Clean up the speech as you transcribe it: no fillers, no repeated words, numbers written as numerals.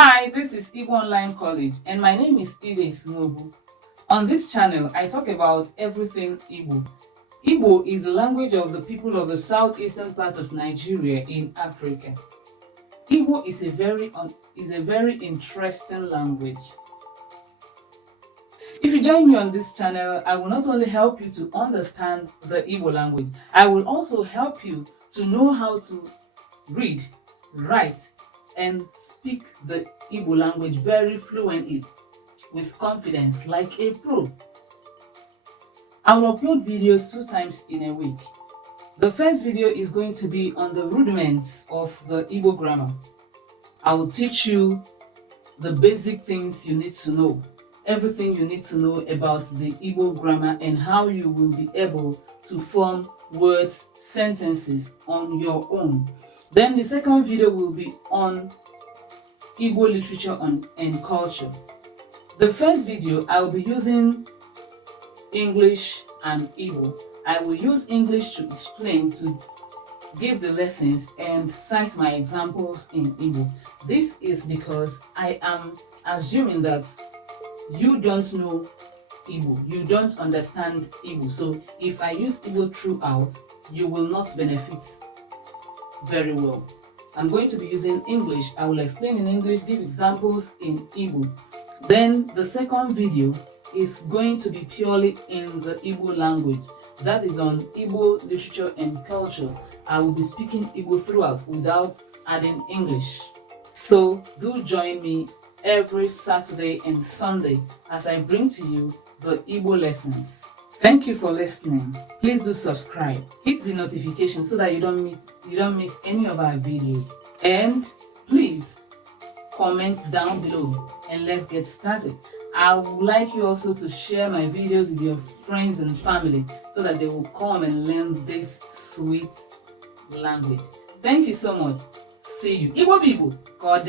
Hi, this is Igbo Online College and my name is Edith Nwobu. On this channel, I talk about everything Igbo. Igbo is the language of the people of the southeastern part of Nigeria in Africa. Igbo is a very interesting language. If you join me on this channel, I will not only help you to understand the Igbo language, I will also help you to know how to read, write, and speak the Igbo language very fluently with confidence like a pro. I will upload videos 2 times in a week. The first video is going to be on the rudiments of the Igbo grammar. I will teach you the basic things you need to know, everything you need to know about the Igbo grammar and how you will be able to form words, sentences on your own. Then the second video will be on Igbo literature and culture. The first video, I will be using English and Igbo. I will use English to explain, to give the lessons and cite my examples in Igbo. This is because I am assuming that you don't know Igbo, you don't understand Igbo. So if I use Igbo throughout, you will not benefit very well. I'm going to be using English. I will explain in English, give examples in Igbo. Then the second video is going to be purely in the Igbo language. That is on Igbo literature and culture. I will be speaking Igbo throughout without adding English. So do join me every Saturday and Sunday as I bring to you the Igbo lessons. Thank you for listening. Please do subscribe. Hit the notification so that you don't miss any of our videos. And please comment down below and let's get started. I would like you also to share my videos with your friends and family so that they will come and learn this sweet language. Thank you so much. See you. Igbo Bibo. God